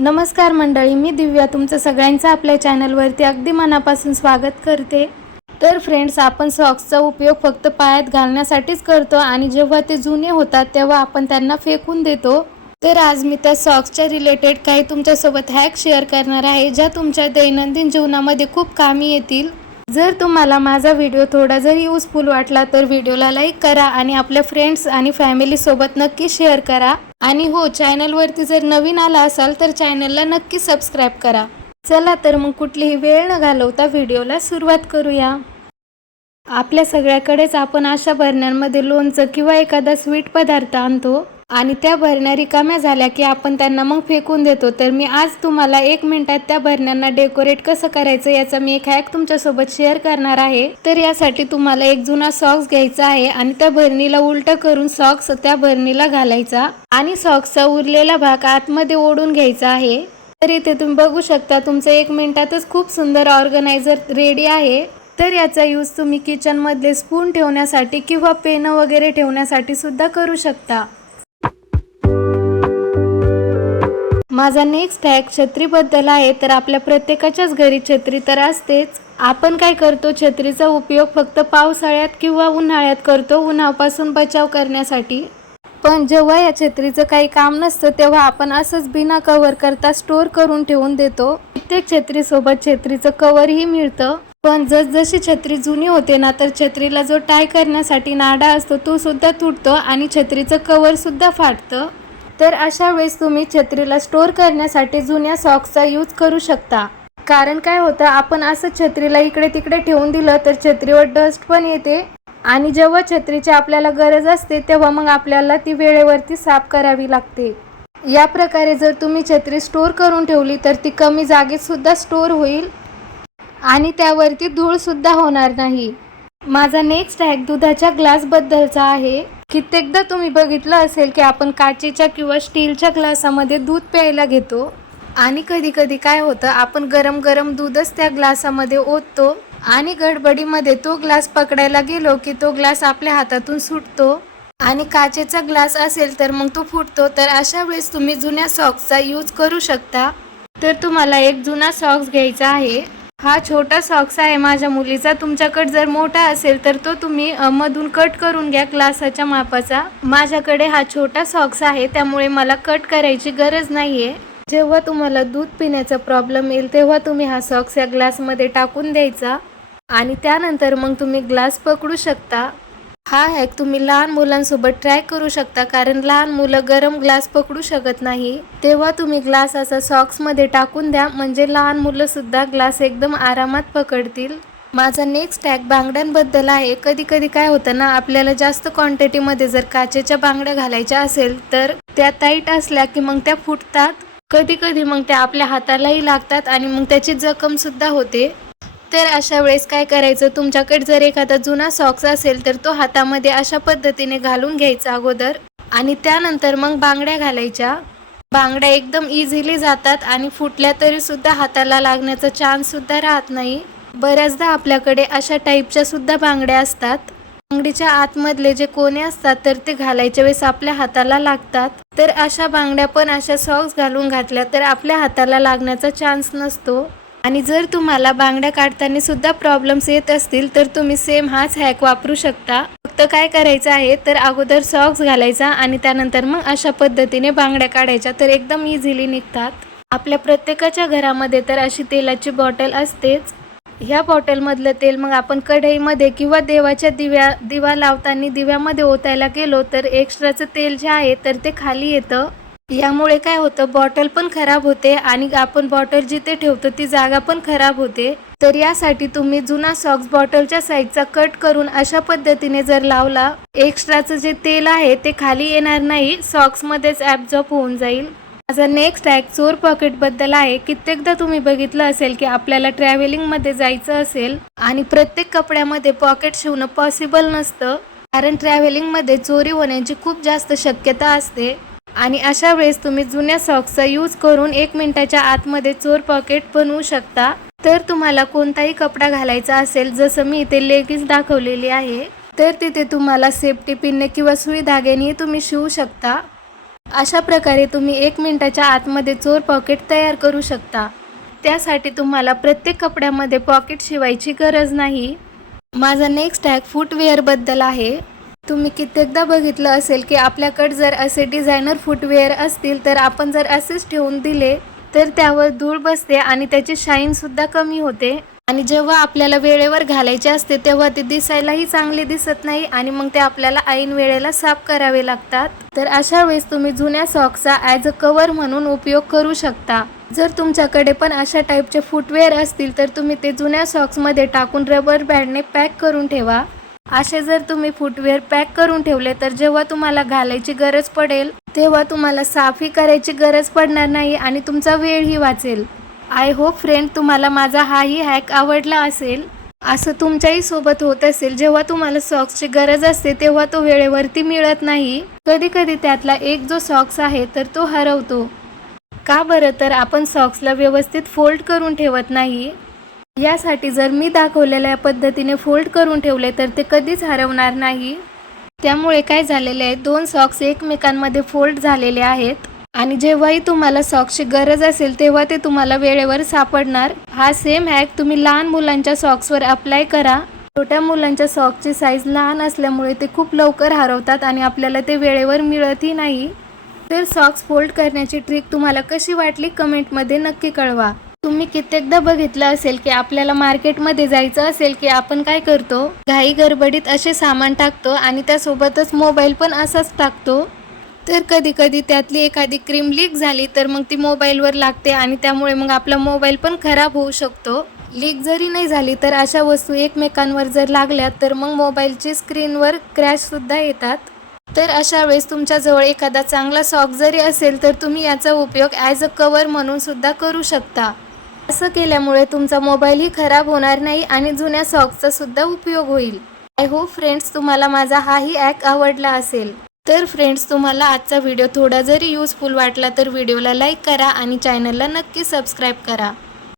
नमस्कार मंडळी, मी दिव्या तुमचं सगळ्यांचं आपल्या चॅनलवरती अगदी मनापासून स्वागत करते। तर फ्रेंड्स, आपण सॉक्सचा उपयोग फक्त पायात घालण्यासाठीच करतो आणि जेव्हा ते जुने होतात तेव्हा आपण त्यांना फेकून देतो। तर आज मी त्या सॉक्सच्या रिलेटेड काही तुमच्यासोबत हॅक शेअर करणार आहे, ज्या तुमच्या दैनंदिन जीवनामध्ये खूप कामी येतील। जर तुम्हाला माझा व्हिडिओ थोडा जरी यूजफुल वाटला तर व्हिडिओला लाईक करा आणि आपल्या फ्रेंड्स आणि फॅमिली सोबत नक्की शेअर करा। आणि हो, चॅनलवरती जर नवीन आला असाल तर चॅनलला नक्की सबस्क्राईब करा। चला तर मग कुठलीही वेळ न घालवता व्हिडिओला सुरुवात करूया। आपल्या सगळ्याकडेच आपण अशा भरण्यांमध्ये लोणचं किंवा एखादा स्वीट पदार्थ आणतो आणि त्या भरण्या रिकाम्या झाल्या की आपण त्यांना मग फेकून देतो। तर मी आज तुम्हाला 1 मिनिटात त्या भरण्यांना डेकोरेट कसं करायचं याचा मी एक हॅक तुमच्यासोबत शेअर करणार आहे। तर यासाठी तुम्हाला एक जुना सॉक्स घ्यायचा आहे आणि त्या भरणीला उलट करून सॉक्स त्या भरणीला घालायचा आणि सॉक्सचा उरलेला भाग आतमध्ये ओढून घ्यायचा आहे। तर इथे तुम्ही बघू शकता तुमचं 1 मिनिटातच खूप सुंदर ऑर्गनायझर रेडी आहे। तर याचा यूज तुम्ही किचन मधले स्पून ठेवण्यासाठी किंवा पेन वगैरे ठेवण्यासाठी सुद्धा करू शकता। माझा नेक्स्ट हॅक छत्रीबद्दल आहे। तर आपल्या प्रत्येकाच्याच घरी छत्री तर असतेच। आपण काय करतो, छत्रीचा उपयोग फक्त पावसाळ्यात किंवा उन्हाळ्यात करतो, उन्हापासून बचाव करण्यासाठी। पण जेव्हा या छत्रीचं काही काम नसतं तेव्हा आपण असंच बिना कव्हर करता स्टोर करून ठेवून देतो। प्रत्येक छत्रीसोबत छत्रीचं कव्हरही मिळतं, पण जसजशी छत्री जुनी होते ना तर छत्रीला जो टाय करण्यासाठी नाडा असतो तो सुद्धा तुटतो आणि छत्रीचं कव्हर सुद्धा फाटतं। तर अशा वेळेस तुम्ही छत्रीला स्टोर करण्यासाठी जुन्या सॉक्सचा यूज करू शकता। कारण काय होतं, आपण असं छत्रीला इकडे तिकडे ठेवून दिलं तर छत्रीवर डस्ट पण येते आणि जेव्हा छत्रीची आपल्याला गरज असते तेव्हा मग आपल्याला ती वेळेवरती साफ करावी लागते। या प्रकारे जर तुम्ही छत्री स्टोर करून ठेवली तर ती कमी जागेत सुद्धा स्टोर होईल आणि त्यावरती धूळ सुद्धा होणार नाही। माझा नेक्स्ट हॅक दुधाच्या ग्लास बद्दलचा आहे। कित्येकदा तुम्ही बघितलं असेल की आपण काचेच्या किंवा स्टीलच्या ग्लासामध्ये दूध प्यायला घेतो आणि कधी कधी काय होतं, आपण गरम गरम दूधच त्या ग्लासामध्ये ओततो आणि गडबडीमध्ये तो ग्लास पकडायला गेलो की तो ग्लास आपल्या हातातून सुटतो आणि काचेचा ग्लास असेल तर मग तो फुटतो। तर अशा वेळेस तुम्ही जुन्या सॉक्सचा यूज करू शकता। तर तुम्हाला एक जुना सॉक्स घ्यायचा आहे। हा छोटा सॉक्स आहे माझ्या मुलीचा, तुमच्याकडे जर मोठा असेल तर तो तुम्ही मधून कट करून घ्या ग्लासाच्या मापाचा। माझ्याकडे हा छोटा सॉक्स आहे त्यामुळे मला कट करायची गरज नाहीये। जेव्हा तुम्हाला दूध पिण्याचा प्रॉब्लेम येईल तेव्हा तुम्ही हा सॉक्स या ग्लासमध्ये टाकून द्यायचा आणि त्यानंतर मग तुम्ही ग्लास पकडू शकता। हा हॅक तुम्ही लहान मुलांसोबत ट्राय करू शकता, कारण लहान मुलं गरम ग्लास पकडू शकत नाही। तेव्हा तुम्ही ग्लास असा सॉक्समध्ये टाकून द्या, म्हणजे लहान मुलं सुद्धा ग्लास एकदम आरामात पकडतील। माझा नेक्स्ट हॅक बांगड्यांबद्दल आहे। कधी कधी काय होतं ना, आपल्याला जास्त क्वांटिटीमध्ये जर काचेच्या बांगड्या घालायच्या असेल तर त्या टाईट असल्या की मग त्या फुटतात, कधी कधी मग त्या आपल्या हातालाही लागतात आणि मग त्याची जखम सुद्धा होते। तर अशा वेळेस काय करायचं, तुमच्याकडे जर एखादा जुना सॉक्स असेल तर तो हातामध्ये अशा पद्धतीने घालून घ्यायचा अगोदर आणि त्यानंतर मग बांगड्या घालायच्या। बांगड्या एकदम इझिली जातात आणि फुटल्या तरी सुद्धा हाताला लागण्याचा चान्स सुद्धा राहत नाही। बऱ्याचदा आपल्याकडे अशा टाईपच्या सुद्धा बांगड्या असतात। बांगडीच्या आतमधले जे कोणे असतात तर ते घालायच्या वेळेस आपल्या हाताला लागतात। तर अशा बांगड्या पण अशा सॉक्स घालून घातल्या तर आपल्या हाताला लागण्याचा चान्स नसतो। आणि जर तुम्हाला बांगड्या काढताना सुद्धा प्रॉब्लेम्स येत असतील तर तुम्ही सेम हाच हॅक वापरू शकता। फक्त काय करायचं आहे तर अगोदर सॉक्स घालायचा आणि त्यानंतर मग अशा पद्धतीने बांगड्या काढायच्या, तर एकदम इझिली निघतात। आपल्या प्रत्येकाच्या घरामध्ये तर अशी तेलाची बॉटल असतेच। ह्या बॉटलमधलं तेल मग आपण कढईमध्ये किंवा देवाच्या दिवा लावताना दिव्यामध्ये ओतायला गेलो तर एक्स्ट्राचं तेल जे आहे तर ते खाली येतं। यामुळे काय होतं, बॉटल पण खराब होते आणि आपण बॉटल जिथे ठेवतो ती जागा पण खराब होते। तर यासाठी तुम्ही जुना सॉक्स बॉटलच्या साईजचा कट करून अशा पद्धतीने जर लावला, एक्स्ट्राचं जे तेल आहे ते खाली येणार नाही, सॉक्समध्येच ॲब्झॉर्ब होऊन जाईल। माझा नेक्स्ट हॅक चोर पॉकेट बद्दल आहे। कित्येकदा तुम्ही बघितलं असेल की आपल्याला ट्रॅव्हलिंगमध्ये जायचं असेल आणि प्रत्येक कपड्यामध्ये पॉकेट शिवणं पॉसिबल नसतं, कारण ट्रॅव्हलिंगमध्ये चोरी होण्याची खूप जास्त शक्यता असते। आणि अशा वेळेस तुम्ही जुन्या सॉक्सचा यूज करून 1 मिनिटाच्या आतमध्ये चोर पॉकेट बनवू शकता। तर तुम्हाला कोणताही कपडा घालायचा असेल, जसं मी इथे लेगिन्स दाखवलेली आहे, तर तिथे तुम्हाला सेफ्टी पिनने किंवा सुई धाग्याने तुम्ही शिवू शकता। अशा प्रकारे तुम्ही 1 मिनिटाच्या आतमध्ये चोर पॉकेट तयार करू शकता. त्यासाठी तुम्हाला प्रत्येक कपड्यामध्ये पॉकेट शिवायची गरज नाही. माझा नेक्स्ट हॅक फूटवेअरबद्दल आहे. तुम्ही कित्येकदा बघितलं असेल की आपल्याकडे जर असे डिझायनर फूटवेअर असतील तर आपण जर असेच ठेवून दिले तर त्यावर धूळ बसते आणि त्याची शाईनसुद्धा कमी होते. आणि जेव्हा आपल्याला वेळेवर घालायचे असते तेव्हा ते दिसायलाही चांगले दिसत नाही आणि मग ते आपल्याला ऐन वेळेला साफ करावे लागतात. तर अशा वेळेस तुम्ही जुन्या सॉक्सचा ॲज अ कवर म्हणून उपयोग करू शकता. जर तुमच्याकडे पण अशा टाईपचे फूटवेअर असतील तर तुम्ही ते जुन्या सॉक्समध्ये टाकून रबर बँडने पॅक करून ठेवा. असे जर तुम्ही फूटवेअर पॅक करून ठेवले तर जेव्हा तुम्हाला घालायची गरज पडेल तेव्हा तुम्हाला साफही करायची गरज पडणार नाही आणि तुमचा वेळही वाचेल. आय होप फ्रेंड तुम्हाला माझा हाही हॅक आवडला असेल. असं तुमच्याही सोबत होत असेल जेव्हा तुम्हाला सॉक्सची गरज असते तेव्हा तो वेळेवरती मिळत नाही. कधी कधी त्यातला एक जो सॉक्स आहे तर तो हरवतो. का बरं? तर आपण सॉक्सला व्यवस्थित फोल्ड करून ठेवत नाही. यासाठी जर मी दाखवलेल्या पद्धतीने फोल्ड करून ठेवले तर ते कधीच हरवणार नाही. त्यामुळे काय झालेले आहे, 2 सॉक्स एकमेकांमध्ये फोल्ड झालेले आहेत आणि जेव्हाही तुम्हाला सॉक्सची गरज असेल तेव्हा ते तुम्हाला वेळेवर सापडणार. हा सेम हॅक तुम्ही लहान मुलांच्या सॉक्सवर अप्लाय करा. छोट्या मुलांच्या सॉक्सची साईज लहान असल्यामुळे ते खूप लवकर हरवतात आणि आपल्याला ते वेळेवर मिळतही नाही. तर सॉक्स फोल्ड करण्याची ट्रिक तुम्हाला कशी वाटली कमेंटमध्ये नक्की कळवा. तुम्ही कित्येकदा बघितलं असेल की आपल्याला मार्केटमध्ये जायचं असेल की आपण काय करतो, घाई गडबडीत असे सामान टाकतो आणि त्यासोबतच मोबाईल पण असाच टाकतो. तर कधी कधी त्यातली एखादी क्रीम लीक झाली तर मग ती मोबाईलवर लागते आणि त्यामुळे मग आपला मोबाईल पण खराब होऊ शकतो. लीक जरी नाही झाली तर अशा वस्तू एकमेकांवर जर लागल्या तर मग मोबाईलची स्क्रीनवर क्रॅशसुद्धा येतात. तर अशा वेळेस तुमच्याजवळ एखादा चांगला सॉक्स जरी असेल तर तुम्ही याचा उपयोग ॲज अ कवर म्हणून सुद्धा करू शकता. असं केल्यामुळे तुमचा मोबाईलही खराब होणार नाही आणि जुन्या सॉक्सचा सुद्धा उपयोग होईल. आय होप फ्रेंड्स तुम्हाला माझा हाही हॅक आवडला असेल. तर फ्रेंड्स तुम्हाला आजचा व्हिडिओ थोडा जरी युजफुल वाटला तर व्हिडिओला लाईक करा आणि चॅनलला नक्की सबस्क्राईब करा.